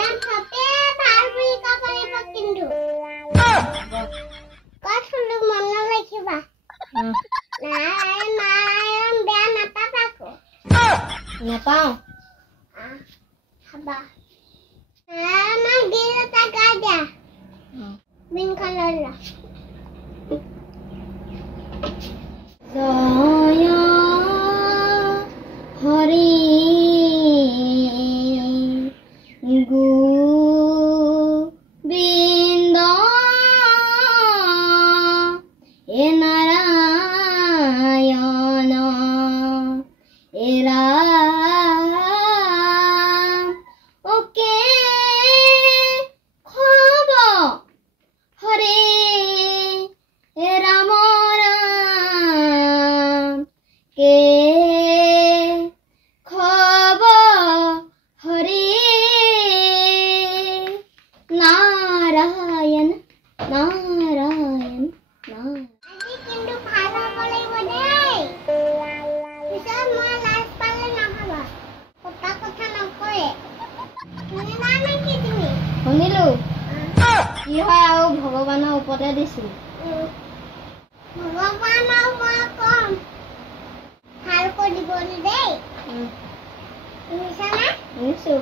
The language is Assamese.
Madam Happy Barbie ka palipa kindu. Kasulu mana lagi ba? Narayan beya natapa ko. Napao. Haba. Gila tagada. Bin kalala. Jaya Hari Govinda E Narayana E Ram Oke Khoba Hare E Rama Ram Ke Khoba Hare Narayan Narayan Narayan Adi kindu bhalo bolai bodai. Bisa moi life pale na haba. Kota kotha na koe. Tuni nana ki tumi? শুনিলো কি হয় আৰু ভগৱানৰ ওপৰতে দিছো ভগৱানৰ মই কম ভাল কৰি দিব দেই শুনিছা না শুনিছো